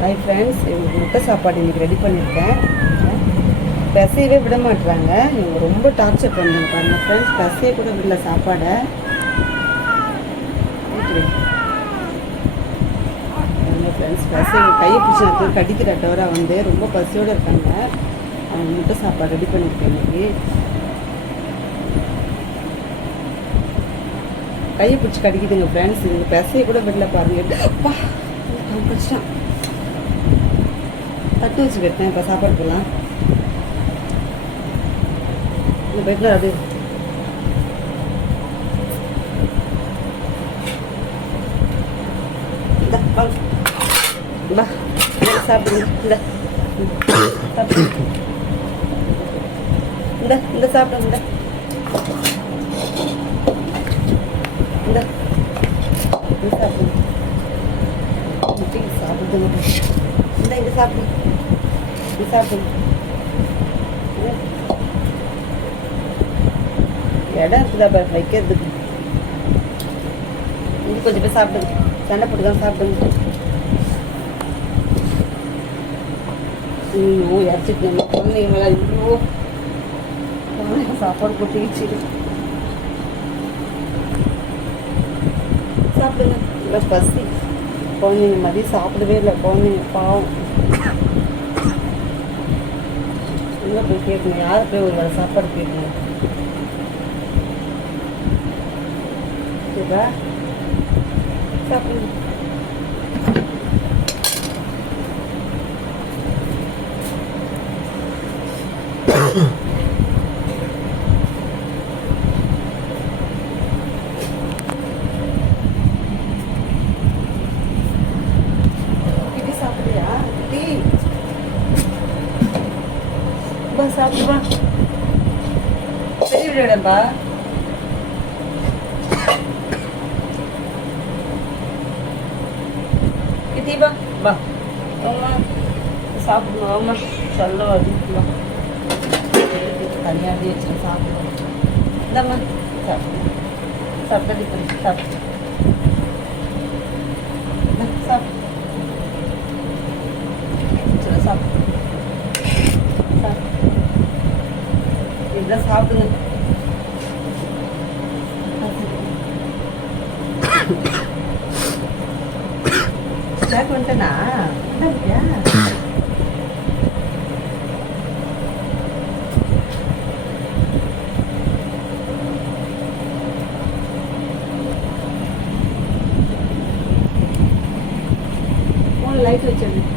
Hi friends, இவங்க முட்டை சாப்பாடு இன்றைக்கி ரெடி பண்ணியிருக்கேன். பசையவே விட மாட்டுறாங்க. இவங்க ரொம்ப டார்ச்சர் பண்ணுறாங்க பாருங்கள் ஃப்ரெண்ட்ஸ். பசையை கூட விடல சாப்பாடை. ஃப்ரெண்ட்ஸ், பசை கையை பிடிச்சி கடிக்கிற டவரா வந்து ரொம்ப பசியோடு இருக்காங்க. அவங்க முட்டை சாப்பாடு ரெடி பண்ணியிருக்கேன் இன்றைக்கி. கையை பிடிச்சி கடிக்குதுங்க ஃப்ரெண்ட்ஸ். இவங்க பசையை கூட விடல பாருங்கள். அப்பா பிடிச்சிட்டான். தட்டு வச்சுக்கிட்டேன். இப்போ சாப்பாடு போடலாம். பெட்டில் அது சாப்பிடுங்க. இந்த சாப்பிடுங்க. இந்த சாப்பிடுங்க. சாப்பிடுங்க. இது சாப்பிடு. இது சாப்பிடுங்க. இடம் இருக்குதா பாரு வைக்கிறதுக்கு. இது கொஞ்சம் பேர் சாப்பிடுங்க. சண்டை போட்டு தான் சாப்பிடுங்க. ஐயோ இறச்சிட்டு நம்ம குழந்தைங்களா. ஐயோ சாப்பாடு போட்டு வச்சு சாப்பிடுங்க. இல்லை பசி. குழந்தைங்க மதியம் சாப்பிடவே இல்லை. குழந்தைங்க பாவம். எங்கே போய் கேட்கணும்? யார் போய் ஒரு வேலை சாப்பாடு கேட்கணும்? சரிப்பா, சாப்பிடுங்க. சாப்பிடுவா. பெரிய விடம்பா. கிட்டிபா பா. அம்மா சாப்பிடுவோம். அம்மா சொல்ல வருமா தனியாக வச்சு சாப்பிடுவோம். இந்தம்மா சாப்பிடு. சாப்பிட்டு சாப்பிடு. சாப்பிடு. சரி சாப்பிடு. இதெல்லாம் சாப்பிடுங்க. ஸ்நாக் வந்துட்டேனா? இருக்கியா? மூணு லைட் வச்சிருந்தேன்.